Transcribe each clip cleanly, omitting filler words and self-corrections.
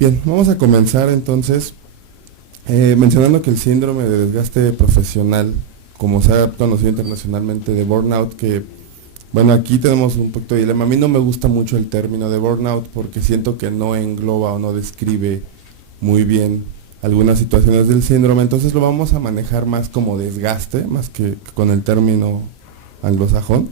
Bien, vamos a comenzar entonces mencionando que el síndrome de desgaste profesional, como se ha conocido internacionalmente de burnout, que bueno, aquí tenemos un poquito de dilema. A mí no me gusta mucho el término de burnout porque siento que no engloba o no describe muy bien algunas situaciones del síndrome, entonces lo vamos a manejar más como desgaste, más que con el término anglosajón.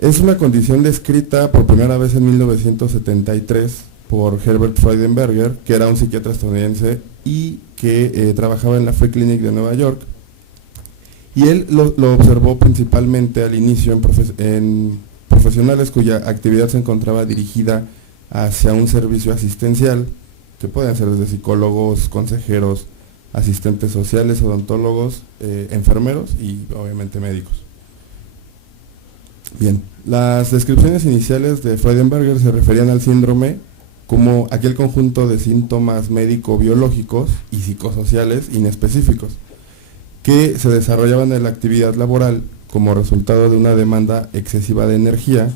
Es una condición descrita por primera vez en 1973 por Herbert Freudenberger, que era un psiquiatra estadounidense y que trabajaba en la Free Clinic de Nueva York. Y él lo observó principalmente al inicio en profesionales cuya actividad se encontraba dirigida hacia un servicio asistencial, que pueden ser desde psicólogos, consejeros, asistentes sociales, odontólogos, enfermeros y obviamente médicos. Bien, las descripciones iniciales de Freudenberger se referían al síndrome como aquel conjunto de síntomas médico-biológicos y psicosociales inespecíficos que se desarrollaban en la actividad laboral como resultado de una demanda excesiva de energía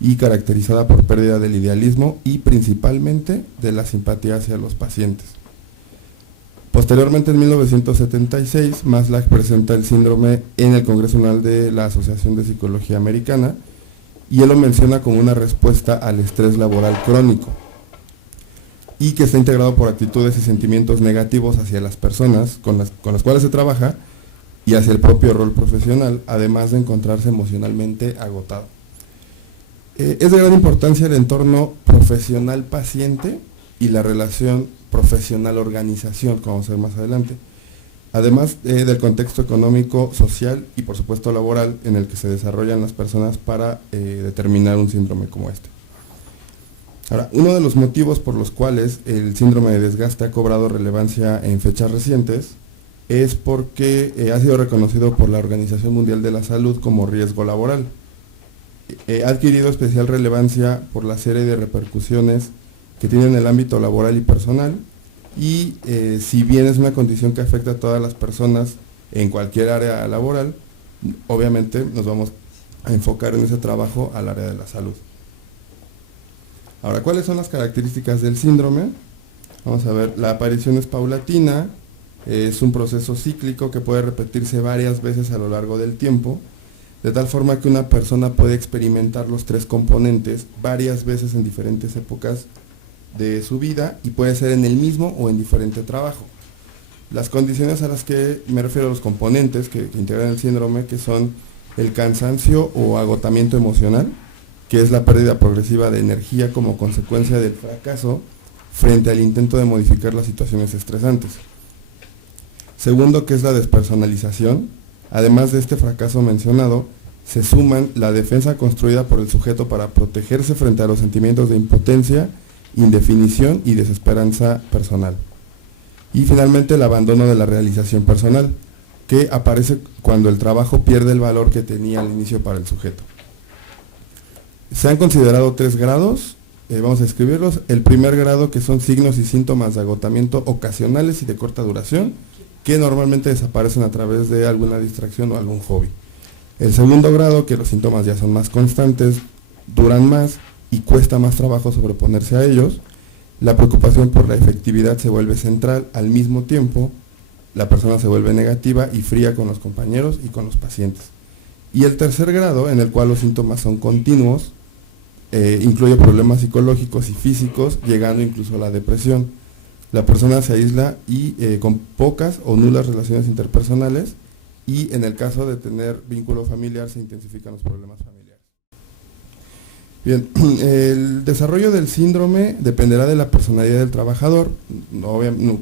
y caracterizada por pérdida del idealismo y principalmente de la simpatía hacia los pacientes. Posteriormente, en 1976, Maslach presenta el síndrome en el Congreso Anual de la Asociación de Psicología Americana y él lo menciona como una respuesta al estrés laboral crónico y que está integrado por actitudes y sentimientos negativos hacia las personas con las cuales se trabaja y hacia el propio rol profesional, además de encontrarse emocionalmente agotado. Es de gran importancia el entorno profesional-paciente y la relación profesional-organización, como vamos a ver más adelante, además del contexto económico, social y por supuesto laboral en el que se desarrollan las personas para determinar un síndrome como este. Ahora, uno de los motivos por los cuales el síndrome de desgaste ha cobrado relevancia en fechas recientes es porque ha sido reconocido por la Organización Mundial de la Salud como riesgo laboral. Ha adquirido especial relevancia por la serie de repercusiones que tiene en el ámbito laboral y personal y si bien es una condición que afecta a todas las personas en cualquier área laboral, obviamente nos vamos a enfocar en ese trabajo al área de la salud. Ahora, ¿cuáles son las características del síndrome? Vamos a ver, la aparición es paulatina, es un proceso cíclico que puede repetirse varias veces a lo largo del tiempo, de tal forma que una persona puede experimentar los tres componentes varias veces en diferentes épocas de su vida y puede ser en el mismo o en diferente trabajo. Las condiciones a las que me refiero a los componentes que integran el síndrome, que son el cansancio o agotamiento emocional, que es la pérdida progresiva de energía como consecuencia del fracaso frente al intento de modificar las situaciones estresantes. Segundo, que es la despersonalización. Además de este fracaso mencionado, se suman la defensa construida por el sujeto para protegerse frente a los sentimientos de impotencia, indefinición y desesperanza personal. Y finalmente el abandono de la realización personal, que aparece cuando el trabajo pierde el valor que tenía al inicio para el sujeto. Se han considerado 3 grados, vamos a escribirlos. El primer grado, que son signos y síntomas de agotamiento ocasionales y de corta duración, que normalmente desaparecen a través de alguna distracción o algún hobby. El segundo grado, que los síntomas ya son más constantes, duran más y cuesta más trabajo sobreponerse a ellos. La preocupación por la efectividad se vuelve central. Al mismo tiempo, la persona se vuelve negativa y fría con los compañeros y con los pacientes. Y el tercer grado, en el cual los síntomas son continuos, incluye problemas psicológicos y físicos, llegando incluso a la depresión. La persona se aísla y con pocas o nulas relaciones interpersonales, y en el caso de tener vínculo familiar se intensifican los problemas familiares. Bien, el desarrollo del síndrome dependerá de la personalidad del trabajador.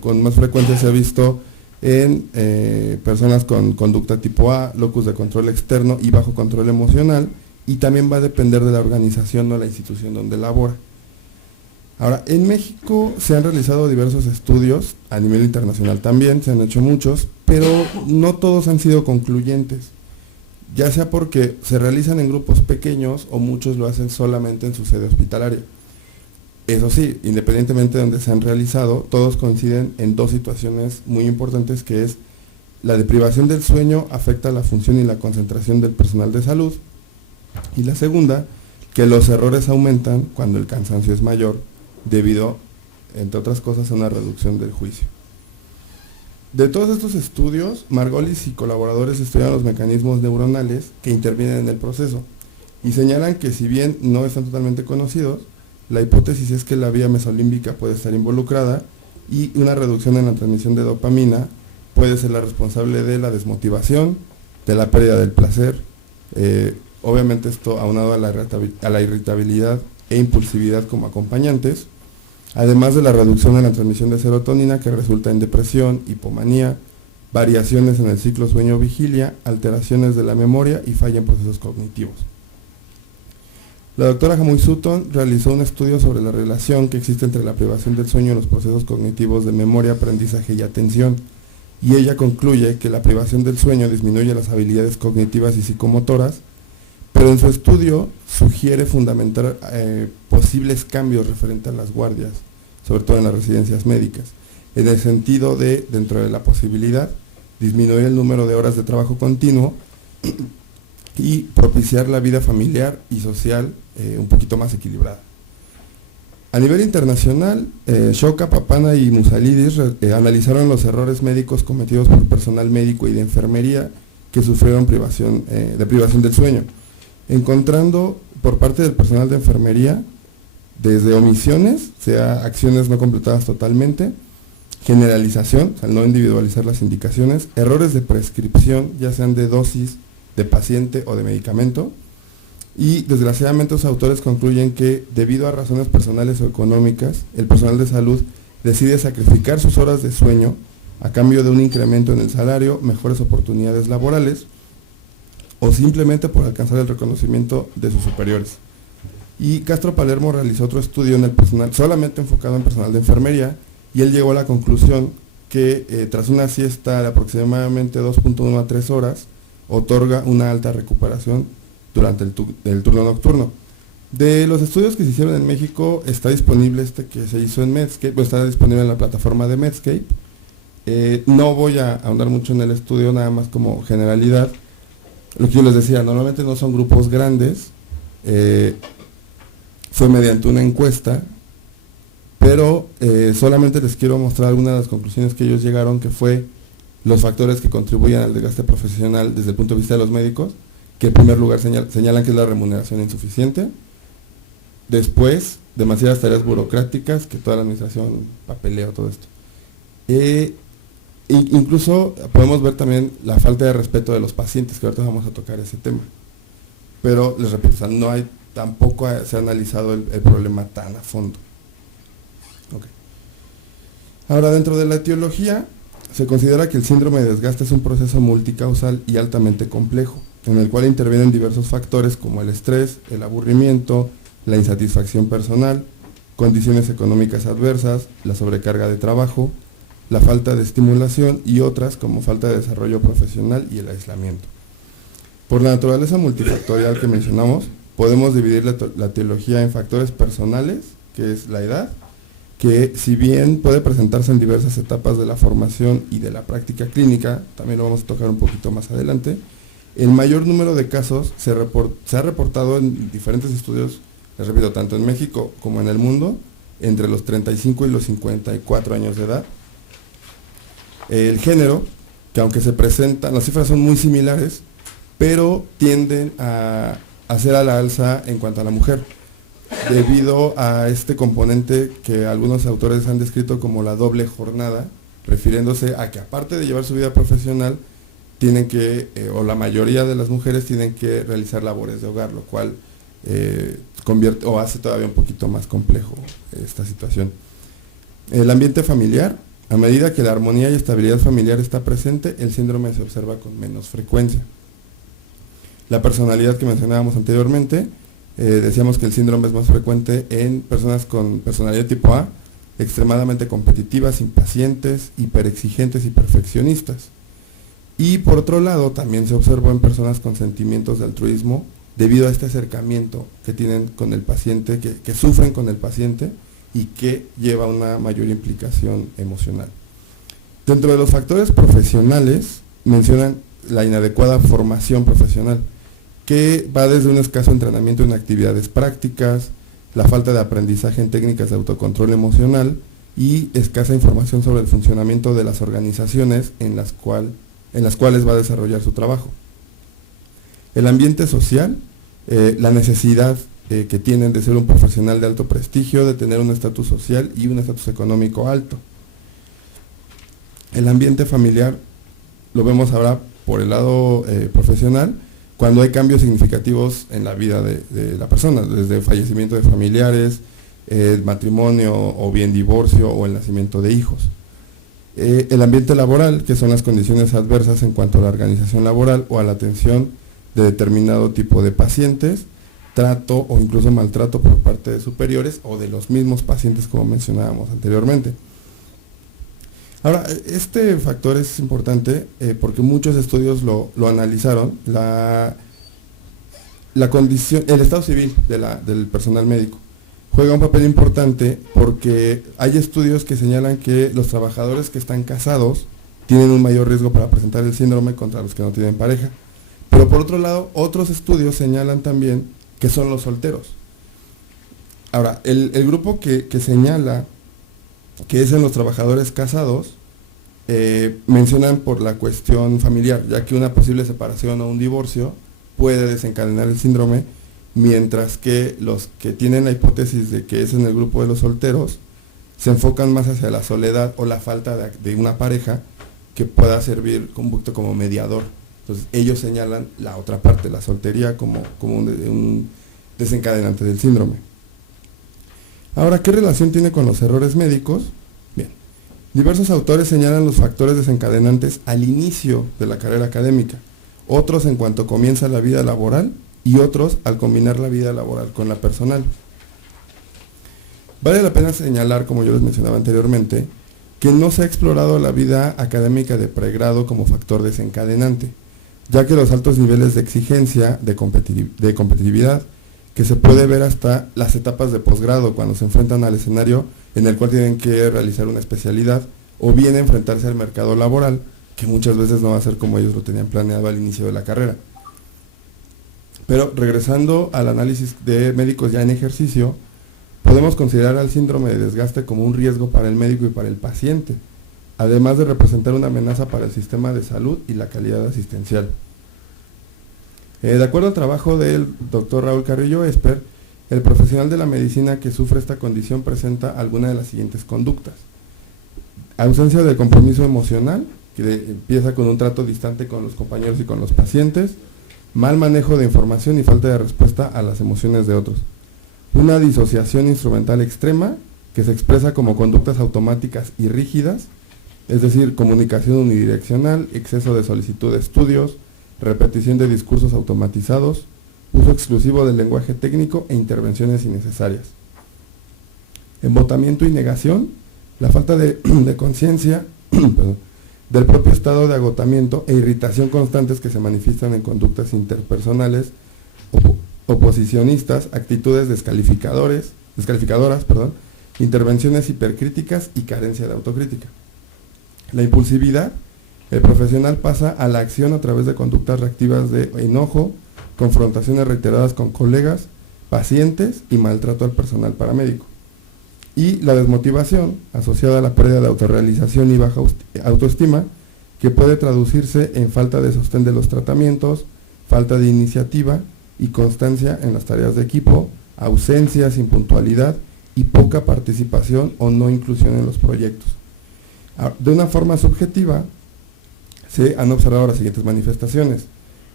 Con más frecuencia se ha visto en personas con conducta tipo A, locus de control externo y bajo control emocional, y también va a depender de la organización o la institución donde labora. Ahora, en México se han realizado diversos estudios, a nivel internacional también, se han hecho muchos, pero no todos han sido concluyentes, ya sea porque se realizan en grupos pequeños o muchos lo hacen solamente en su sede hospitalaria. Eso sí, independientemente de donde se han realizado, todos coinciden en 2 situaciones muy importantes, que es la deprivación del sueño afecta la función y la concentración del personal de salud, y la segunda, que los errores aumentan cuando el cansancio es mayor debido entre otras cosas, a una reducción del juicio. De todos estos estudios, Margolis y colaboradores estudian los mecanismos neuronales que intervienen en el proceso y señalan que, si bien no están totalmente conocidos, la hipótesis es que la vía mesolímbica puede estar involucrada y una reducción en la transmisión de dopamina puede ser la responsable de la desmotivación, de la pérdida del placer, obviamente esto aunado a la irritabilidad e impulsividad como acompañantes, además de la reducción en la transmisión de serotonina que resulta en depresión, hipomanía, variaciones en el ciclo sueño-vigilia, alteraciones de la memoria y falla en procesos cognitivos. La doctora Hamuy Sutton realizó un estudio sobre la relación que existe entre la privación del sueño y los procesos cognitivos de memoria, aprendizaje y atención, y ella concluye que la privación del sueño disminuye las habilidades cognitivas y psicomotoras, pero en su estudio sugiere fundamentar posibles cambios referentes a las guardias, sobre todo en las residencias médicas, en el sentido de, dentro de la posibilidad, disminuir el número de horas de trabajo continuo y propiciar la vida familiar y social un poquito más equilibrada. A nivel internacional, Shoka, Papana y Musalidis analizaron los errores médicos cometidos por personal médico y de enfermería que sufrieron privación del sueño, encontrando por parte del personal de enfermería desde omisiones, sea acciones no completadas totalmente, generalización, o sea, no individualizar las indicaciones, errores de prescripción, ya sean de dosis, de paciente o de medicamento, y desgraciadamente los autores concluyen que, debido a razones personales o económicas, el personal de salud decide sacrificar sus horas de sueño a cambio de un incremento en el salario, mejores oportunidades laborales, o simplemente por alcanzar el reconocimiento de sus superiores. Y Castro Palermo realizó otro estudio en el personal, solamente enfocado en personal de enfermería, y él llegó a la conclusión que tras una siesta de aproximadamente 2.1 a 3 horas, otorga una alta recuperación durante el turno nocturno. De los estudios que se hicieron en México, está disponible este que se hizo en Medscape, pues está disponible en la plataforma de Medscape. No voy a ahondar mucho en el estudio, nada más como generalidad. Lo que yo les decía, normalmente no son grupos grandes, fue mediante una encuesta, pero solamente les quiero mostrar algunas de las conclusiones que ellos llegaron, que fue los factores que contribuyen al desgaste profesional desde el punto de vista de los médicos, que en primer lugar señalan que es la remuneración insuficiente, después demasiadas tareas burocráticas, que toda la administración, papeleo, todo esto. Incluso podemos ver también la falta de respeto de los pacientes, que ahorita vamos a tocar ese tema. Pero les repito, o sea, tampoco se ha analizado el problema tan a fondo. Okay. Ahora, dentro de la etiología, se considera que el síndrome de desgaste es un proceso multicausal y altamente complejo, en el cual intervienen diversos factores como el estrés, el aburrimiento, la insatisfacción personal, condiciones económicas adversas, la sobrecarga de trabajo, la falta de estimulación y otras como falta de desarrollo profesional y el aislamiento. Por la naturaleza multifactorial que mencionamos, podemos dividir la etiología en factores personales, que es la edad, que si bien puede presentarse en diversas etapas de la formación y de la práctica clínica, también lo vamos a tocar un poquito más adelante, el mayor número de casos se ha reportado en diferentes estudios, les repito, tanto en México como en el mundo, entre los 35 y los 54 años de edad. El género, que aunque se presentan, las cifras son muy similares, pero tienden a ser a la alza en cuanto a la mujer, debido a este componente que algunos autores han descrito como la doble jornada, refiriéndose a que aparte de llevar su vida profesional, tienen que, o la mayoría de las mujeres tienen que realizar labores de hogar, lo cual convierte o hace todavía un poquito más complejo esta situación. El ambiente familiar, a medida que la armonía y estabilidad familiar está presente, el síndrome se observa con menos frecuencia. La personalidad que mencionábamos anteriormente, decíamos que el síndrome es más frecuente en personas con personalidad tipo A, extremadamente competitivas, impacientes, hiperexigentes y perfeccionistas. Y por otro lado, también se observó en personas con sentimientos de altruismo, debido a este acercamiento que tienen con el paciente, que sufren con el paciente y que lleva a una mayor implicación emocional. Dentro de los factores profesionales, mencionan la inadecuada formación profesional, que va desde un escaso entrenamiento en actividades prácticas, la falta de aprendizaje en técnicas de autocontrol emocional, y escasa información sobre el funcionamiento de las organizaciones en las cuales va a desarrollar su trabajo. El ambiente social, la necesidad que tienen de ser un profesional de alto prestigio, de tener un estatus social y un estatus económico alto. El ambiente familiar lo vemos ahora por el lado profesional, cuando hay cambios significativos en la vida de la persona, desde fallecimiento de familiares, el matrimonio o bien divorcio o el nacimiento de hijos. El ambiente laboral, que son las condiciones adversas en cuanto a la organización laboral o a la atención de determinado tipo de pacientes, trato o incluso maltrato por parte de superiores o de los mismos pacientes, como mencionábamos anteriormente. Ahora, este factor es importante porque muchos estudios lo analizaron, la condición, el estado civil del personal médico juega un papel importante porque hay estudios que señalan que los trabajadores que están casados tienen un mayor riesgo para presentar el síndrome contra los que no tienen pareja. Pero por otro lado, otros estudios señalan también que son los solteros. Ahora, el grupo que señala que es en los trabajadores casados, mencionan por la cuestión familiar, ya que una posible separación o un divorcio puede desencadenar el síndrome, mientras que los que tienen la hipótesis de que es en el grupo de los solteros se enfocan más hacia la soledad o la falta de una pareja que pueda servir como mediador. Entonces ellos señalan la otra parte, la soltería, como un desencadenante del síndrome. Ahora, ¿qué relación tiene con los errores médicos? Bien, diversos autores señalan los factores desencadenantes al inicio de la carrera académica, otros en cuanto comienza la vida laboral y otros al combinar la vida laboral con la personal. Vale la pena señalar, como yo les mencionaba anteriormente, que no se ha explorado la vida académica de pregrado como factor desencadenante, ya que los altos niveles de exigencia, de competitividad, que se puede ver hasta las etapas de posgrado, cuando se enfrentan al escenario en el cual tienen que realizar una especialidad, o bien enfrentarse al mercado laboral, que muchas veces no va a ser como ellos lo tenían planeado al inicio de la carrera. Pero regresando al análisis de médicos ya en ejercicio, podemos considerar al síndrome de desgaste como un riesgo para el médico y para el paciente, además de representar una amenaza para el sistema de salud y la calidad asistencial. De acuerdo al trabajo del doctor Raúl Carrillo Esper, el profesional de la medicina que sufre esta condición presenta alguna de las siguientes conductas: ausencia de compromiso emocional, que empieza con un trato distante con los compañeros y con los pacientes; mal manejo de información y falta de respuesta a las emociones de otros; una disociación instrumental extrema, que se expresa como conductas automáticas y rígidas, es decir, comunicación unidireccional, exceso de solicitud de estudios, repetición de discursos automatizados, uso exclusivo del lenguaje técnico e intervenciones innecesarias. Embotamiento y negación, la falta de conciencia del propio estado de agotamiento e irritación constantes que se manifiestan en conductas interpersonales, oposicionistas, actitudes descalificadoras, intervenciones hipercríticas y carencia de autocrítica. La impulsividad, el profesional pasa a la acción a través de conductas reactivas de enojo, confrontaciones reiteradas con colegas, pacientes y maltrato al personal paramédico. Y la desmotivación, asociada a la pérdida de autorrealización y baja autoestima, que puede traducirse en falta de sostén de los tratamientos, falta de iniciativa y constancia en las tareas de equipo, ausencias, impuntualidad y poca participación o no inclusión en los proyectos. De una forma subjetiva, se han observado las siguientes manifestaciones: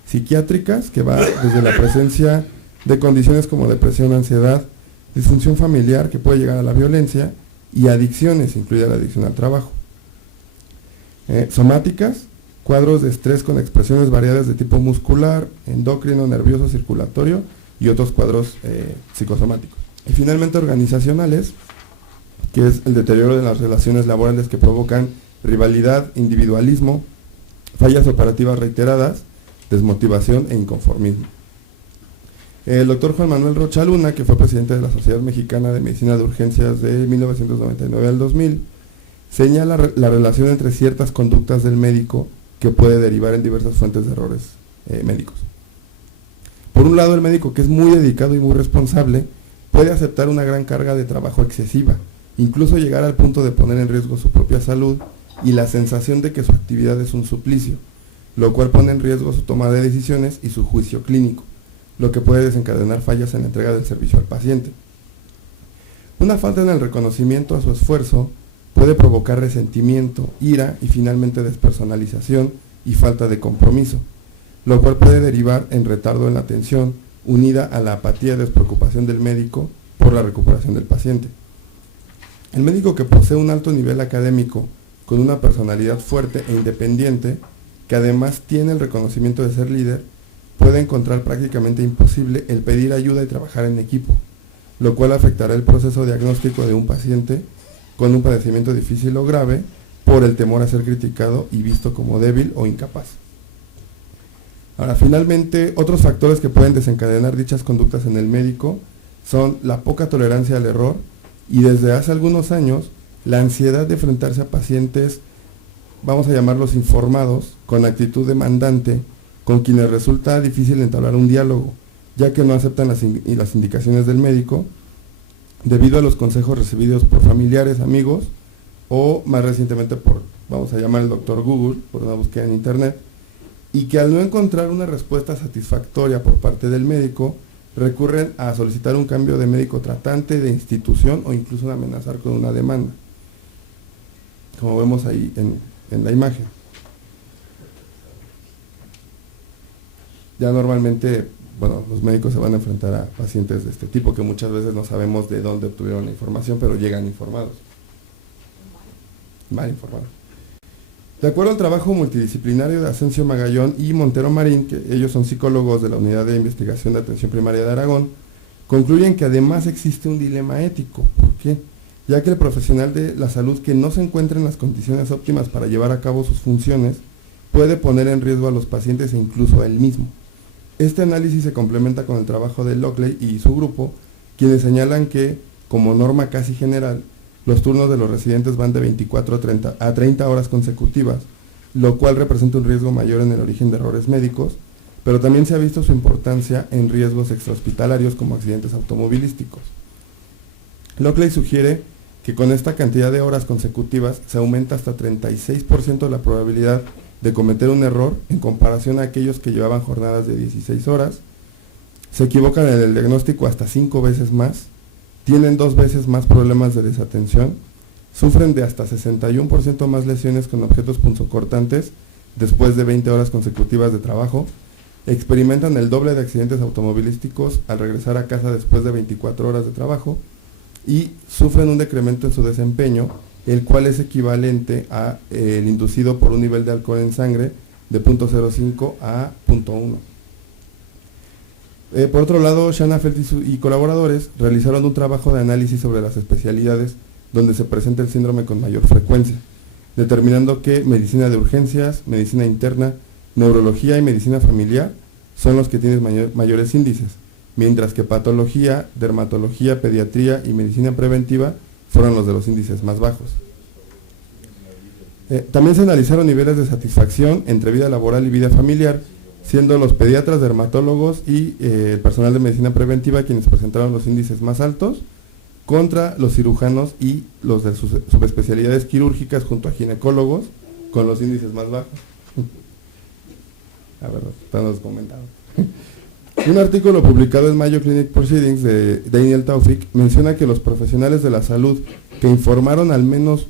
psiquiátricas, que va desde la presencia de condiciones como depresión, ansiedad, disfunción familiar, que puede llegar a la violencia, y adicciones, incluida la adicción al trabajo. Somáticas, cuadros de estrés con expresiones variadas de tipo muscular, endocrino, nervioso, circulatorio y otros cuadros psicosomáticos. Y finalmente organizacionales, que es el deterioro de las relaciones laborales que provocan rivalidad, individualismo, fallas operativas reiteradas, desmotivación e inconformismo. El doctor Juan Manuel Rocha Luna, que fue presidente de la Sociedad Mexicana de Medicina de Urgencias de 1999 al 2000, señala la relación entre ciertas conductas del médico que puede derivar en diversas fuentes de errores médicos. Por un lado, el médico, que es muy dedicado y muy responsable, puede aceptar una gran carga de trabajo excesiva, incluso llegar al punto de poner en riesgo su propia salud y la sensación de que su actividad es un suplicio, lo cual pone en riesgo su toma de decisiones y su juicio clínico, lo que puede desencadenar fallas en la entrega del servicio al paciente. Una falta en el reconocimiento a su esfuerzo puede provocar resentimiento, ira y finalmente despersonalización y falta de compromiso, lo cual puede derivar en retardo en la atención, unida a la apatía y despreocupación del médico por la recuperación del paciente. El médico que posee un alto nivel académico, con una personalidad fuerte e independiente, que además tiene el reconocimiento de ser líder, puede encontrar prácticamente imposible el pedir ayuda y trabajar en equipo, lo cual afectará el proceso diagnóstico de un paciente con un padecimiento difícil o grave por el temor a ser criticado y visto como débil o incapaz. Ahora, finalmente, otros factores que pueden desencadenar dichas conductas en el médico son la poca tolerancia al error y desde hace algunos años la ansiedad de enfrentarse a pacientes, vamos a llamarlos informados, con actitud demandante, con quienes resulta difícil entablar un diálogo, ya que no aceptan las indicaciones del médico debido a los consejos recibidos por familiares, amigos o más recientemente por, vamos a llamar el doctor Google, por una búsqueda en internet, y que al no encontrar una respuesta satisfactoria por parte del médico, recurren a solicitar un cambio de médico tratante, de institución o incluso a amenazar con una demanda, como vemos ahí en la imagen. Ya normalmente, bueno, los médicos se van a enfrentar a pacientes de este tipo que muchas veces no sabemos de dónde obtuvieron la información, pero llegan informados. Mal informados. De acuerdo al trabajo multidisciplinario de Asensio Magallón y Montero Marín, que ellos son psicólogos de la Unidad de Investigación de Atención Primaria de Aragón, concluyen que además existe un dilema ético. ¿Por qué? Ya que el profesional de la salud que no se encuentra en las condiciones óptimas para llevar a cabo sus funciones puede poner en riesgo a los pacientes e incluso a él mismo. Este análisis se complementa con el trabajo de Lockley y su grupo, quienes señalan que, como norma casi general, los turnos de los residentes van de 24 a 30 horas consecutivas, lo cual representa un riesgo mayor en el origen de errores médicos, pero también se ha visto su importancia en riesgos extrahospitalarios como accidentes automovilísticos. Lockley sugiere que con esta cantidad de horas consecutivas se aumenta hasta 36% la probabilidad de cometer un error en comparación a aquellos que llevaban jornadas de 16 horas, se equivocan en el diagnóstico hasta 5 veces más, tienen 2 veces más problemas de desatención, sufren de hasta 61% más lesiones con objetos punzocortantes después de 20 horas consecutivas de trabajo, experimentan el doble de accidentes automovilísticos al regresar a casa después de 24 horas de trabajo y sufren un decremento en su desempeño, el cual es equivalente a el inducido por un nivel de alcohol en sangre de 0.05 a 0.1. Por otro lado, Schanafeld y colaboradores realizaron un trabajo de análisis sobre las especialidades donde se presenta el síndrome con mayor frecuencia, determinando que medicina de urgencias, medicina interna, neurología y medicina familiar son los que tienen mayores índices, mientras que patología, dermatología, pediatría y medicina preventiva fueron los de los índices más bajos. También se analizaron niveles de satisfacción entre vida laboral y vida familiar, siendo los pediatras, dermatólogos y el personal de medicina preventiva quienes presentaron los índices más altos, contra los cirujanos y los de sus subespecialidades quirúrgicas junto a ginecólogos con los índices más bajos. A ver, están los comentados. Un artículo publicado en Mayo Clinic Proceedings de Daniel Taufik menciona que los profesionales de la salud que informaron al menos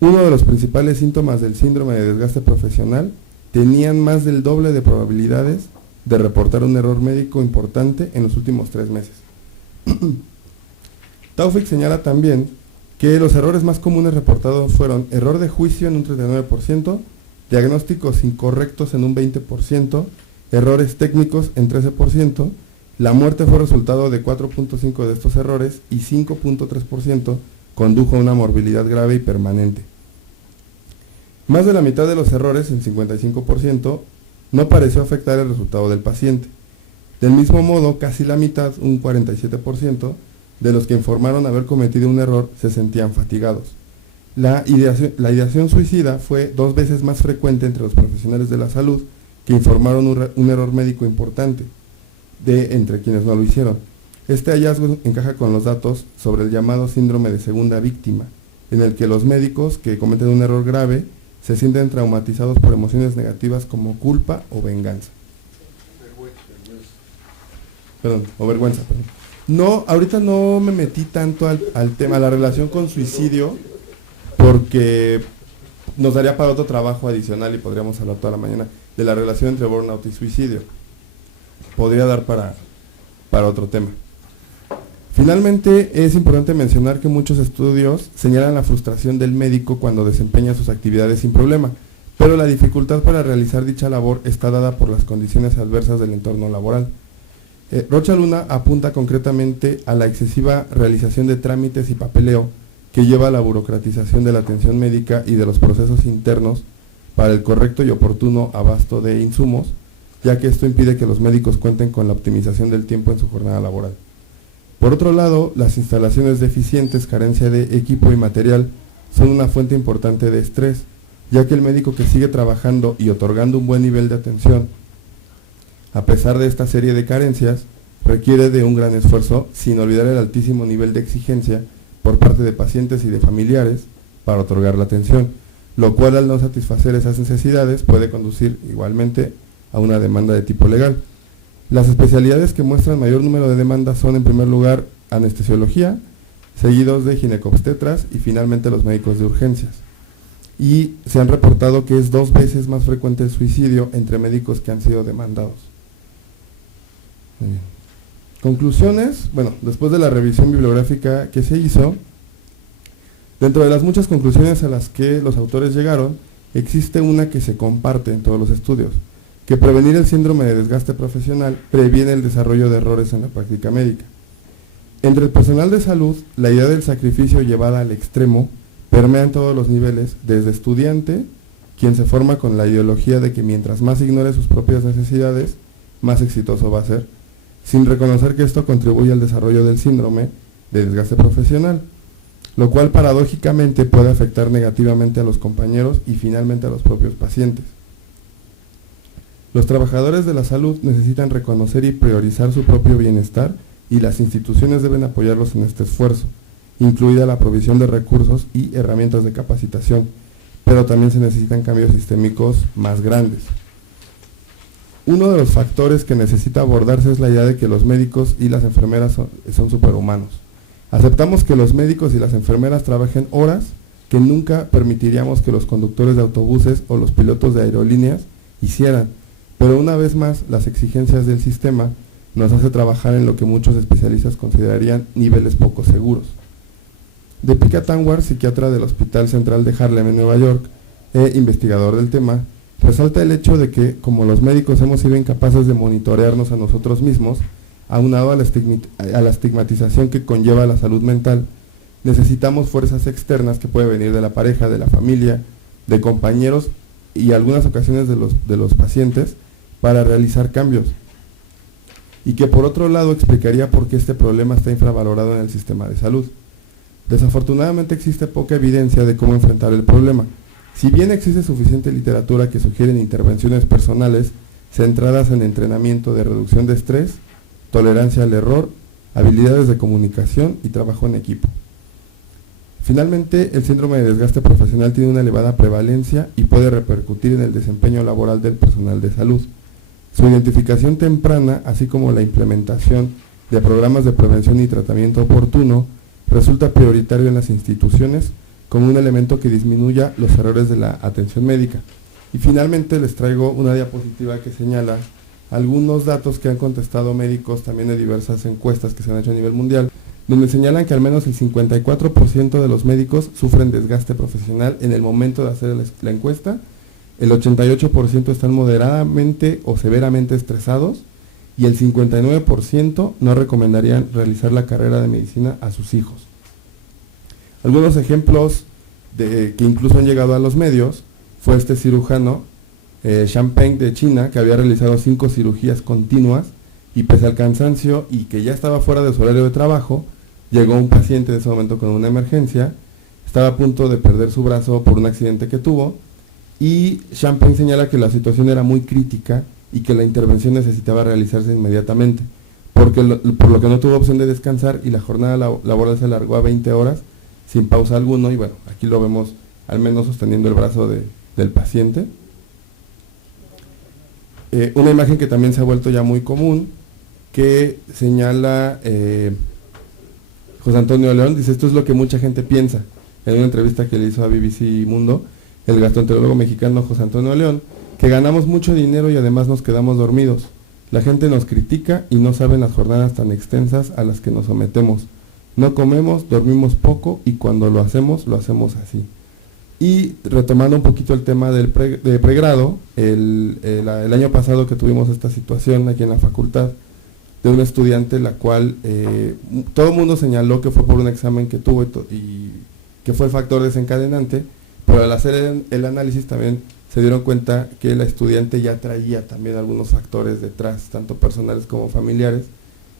uno de los principales síntomas del síndrome de desgaste profesional tenían más del doble de probabilidades de reportar un error médico importante en los últimos 3 meses. Taufik señala también que los errores más comunes reportados fueron error de juicio en un 39%, diagnósticos incorrectos en un 20%, errores técnicos en 13%, la muerte fue resultado de 4.5 de estos errores y 5.3% condujo a una morbilidad grave y permanente. Más de la mitad de los errores, el 55%, no pareció afectar el resultado del paciente. Del mismo modo, casi la mitad, un 47%, de los que informaron haber cometido un error se sentían fatigados. La ideación suicida fue 2 veces más frecuente entre los profesionales de la salud que informaron un error médico importante, entre quienes no lo hicieron. Este hallazgo encaja con los datos sobre el llamado síndrome de segunda víctima, en el que los médicos que cometen un error grave se sienten traumatizados por emociones negativas como culpa o venganza. Vergüenza. No, ahorita no me metí tanto al tema, la relación con suicidio, porque nos daría para otro trabajo adicional y podríamos hablar toda la mañana de la relación entre burnout y suicidio. Podría dar para otro tema. Finalmente, es importante mencionar que muchos estudios señalan la frustración del médico cuando desempeña sus actividades sin problema, pero la dificultad para realizar dicha labor está dada por las condiciones adversas del entorno laboral. Rocha Luna apunta concretamente a la excesiva realización de trámites y papeleo que lleva a la burocratización de la atención médica y de los procesos internos para el correcto y oportuno abasto de insumos, ya que esto impide que los médicos cuenten con la optimización del tiempo en su jornada laboral. Por otro lado, las instalaciones deficientes, carencia de equipo y material son una fuente importante de estrés, ya que el médico que sigue trabajando y otorgando un buen nivel de atención, a pesar de esta serie de carencias, requiere de un gran esfuerzo, sin olvidar el altísimo nivel de exigencia por parte de pacientes y de familiares para otorgar la atención, lo cual al no satisfacer esas necesidades puede conducir igualmente a una demanda de tipo legal. Las especialidades que muestran mayor número de demandas son, en primer lugar, anestesiología, seguidos de ginecobstetras y finalmente los médicos de urgencias. Y se han reportado que es 2 veces más frecuente el suicidio entre médicos que han sido demandados. Muy bien. Conclusiones, bueno, después de la revisión bibliográfica que se hizo, dentro de las muchas conclusiones a las que los autores llegaron, existe una que se comparte en todos los estudios, que prevenir el síndrome de desgaste profesional previene el desarrollo de errores en la práctica médica. Entre el personal de salud, la idea del sacrificio llevada al extremo permea en todos los niveles, desde estudiante, quien se forma con la ideología de que mientras más ignore sus propias necesidades, más exitoso va a ser, sin reconocer que esto contribuye al desarrollo del síndrome de desgaste profesional, lo cual paradójicamente puede afectar negativamente a los compañeros y finalmente a los propios pacientes. Los trabajadores de la salud necesitan reconocer y priorizar su propio bienestar y las instituciones deben apoyarlos en este esfuerzo, incluida la provisión de recursos y herramientas de capacitación, pero también se necesitan cambios sistémicos más grandes. Uno de los factores que necesita abordarse es la idea de que los médicos y las enfermeras son superhumanos. Aceptamos que los médicos y las enfermeras trabajen horas que nunca permitiríamos que los conductores de autobuses o los pilotos de aerolíneas hicieran, pero una vez más las exigencias del sistema nos hace trabajar en lo que muchos especialistas considerarían niveles poco seguros. Deepika Tanwar, psiquiatra del Hospital Central de Harlem en Nueva York e investigador del tema, resalta el hecho de que, como los médicos hemos sido incapaces de monitorearnos a nosotros mismos, aunado a la estigmatización que conlleva la salud mental, necesitamos fuerzas externas que pueden venir de la pareja, de la familia, de compañeros y algunas ocasiones de los pacientes para realizar cambios. Y que por otro lado explicaría por qué este problema está infravalorado en el sistema de salud. Desafortunadamente existe poca evidencia de cómo enfrentar el problema. Si bien existe suficiente literatura que sugiere intervenciones personales centradas en entrenamiento de reducción de estrés, tolerancia al error, habilidades de comunicación y trabajo en equipo. Finalmente, el síndrome de desgaste profesional tiene una elevada prevalencia y puede repercutir en el desempeño laboral del personal de salud. Su identificación temprana, así como la implementación de programas de prevención y tratamiento oportuno, resulta prioritario en las instituciones como un elemento que disminuya los errores de la atención médica. Y finalmente les traigo una diapositiva que señala algunos datos que han contestado médicos también de diversas encuestas que se han hecho a nivel mundial, donde señalan que al menos el 54% de los médicos sufren desgaste profesional en el momento de hacer la encuesta, el 88% están moderadamente o severamente estresados y el 59% no recomendarían realizar la carrera de medicina a sus hijos. Algunos ejemplos que incluso han llegado a los medios fue este cirujano, Shan Peng de China, que había realizado 5 cirugías continuas y pese al cansancio y que ya estaba fuera de su horario de trabajo, llegó un paciente en ese momento con una emergencia, estaba a punto de perder su brazo por un accidente que tuvo y Shan Peng señala que la situación era muy crítica y que la intervención necesitaba realizarse inmediatamente. Por por lo que no tuvo opción de descansar y la jornada laboral se alargó a 20 horas sin pausa alguno. Y bueno, aquí lo vemos al menos sosteniendo el brazo del paciente. Una imagen que también se ha vuelto ya muy común, que señala José Antonio León, dice: esto es lo que mucha gente piensa. En una entrevista que le hizo a BBC Mundo, el gastroenterólogo mexicano José Antonio León, que ganamos mucho dinero y además nos quedamos dormidos. La gente nos critica y no saben las jornadas tan extensas a las que nos sometemos. No comemos, dormimos poco y cuando lo hacemos así. Y retomando un poquito el tema de pregrado, el año pasado que tuvimos esta situación aquí en la facultad, de un estudiante la cual todo el mundo señaló que fue por un examen que tuvo y que fue el factor desencadenante, pero al hacer el análisis también se dieron cuenta que la estudiante ya traía también algunos factores detrás, tanto personales como familiares,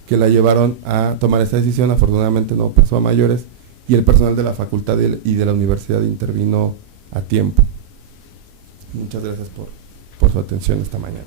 que la llevaron a tomar esa decisión. Afortunadamente no pasó a mayores y el personal de la facultad y de la universidad intervino a tiempo. Muchas gracias por su atención esta mañana.